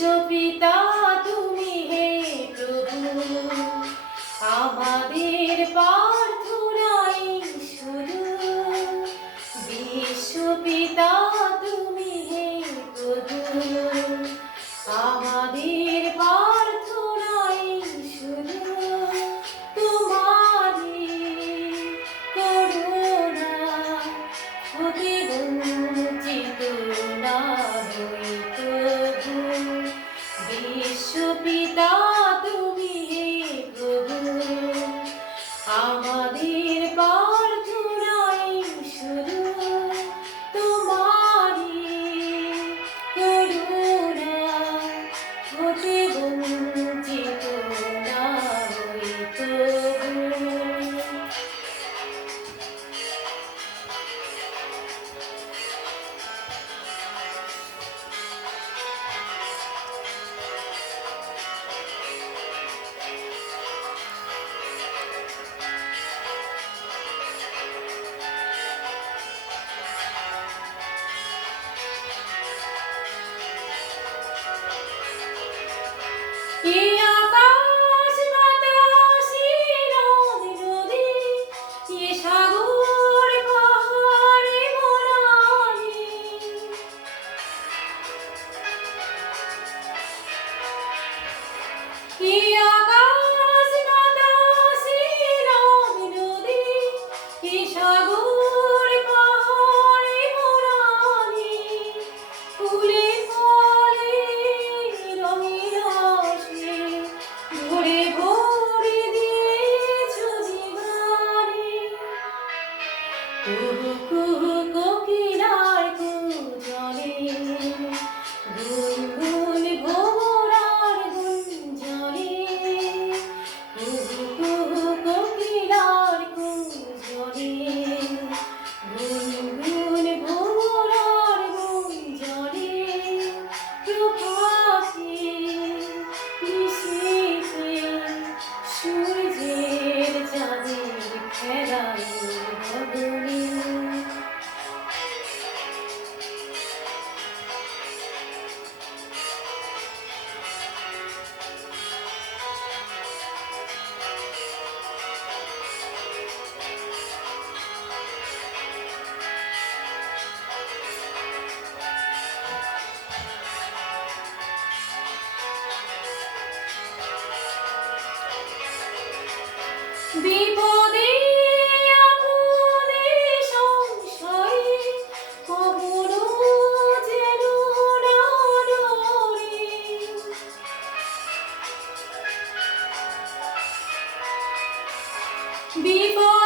বিশ্বপিতা তুমি হে প্রভু, আমাদের প্রার্থনাই শুধু। বিশ্বপিতা তুমি হে প্রভু, আমাদের প্রার্থনাই শুধু। তোমারই করুণা হতে বঞ্চিত না হই প্রভু। বিশ্বপিতা তুমি হে প্রভু, আমাদের প্রার্থনাই শুধু। তোমারই করুণা হতে বঞ্চিত না হই প্রভু। এ আকাশ বাতাস এ নদ নদী, এ সাগর পাহাড় এ বনানী, এ আকাশ বাতাস এ নদ নদী, এ সাগর পাহাড় এ বনানী, ফুলে ফলে রঙিন রসে ভরে ভরে দিয়েছো জীবনে। কুহু কুহু কোকিলার কুঞ্জরে, গুনগুন ভোমরার গুঞ্জরে। কুহু কুহু কোকিলার কুঞ্জরে, গুনগুন ভোমরার গুঞ্জরে। প্রভাতে নিশীথে সূর্যের চাঁদের খেলায় গগনে। বিপদে আপদে সংশয়ে কখনো যেন না ডরি। বিপদে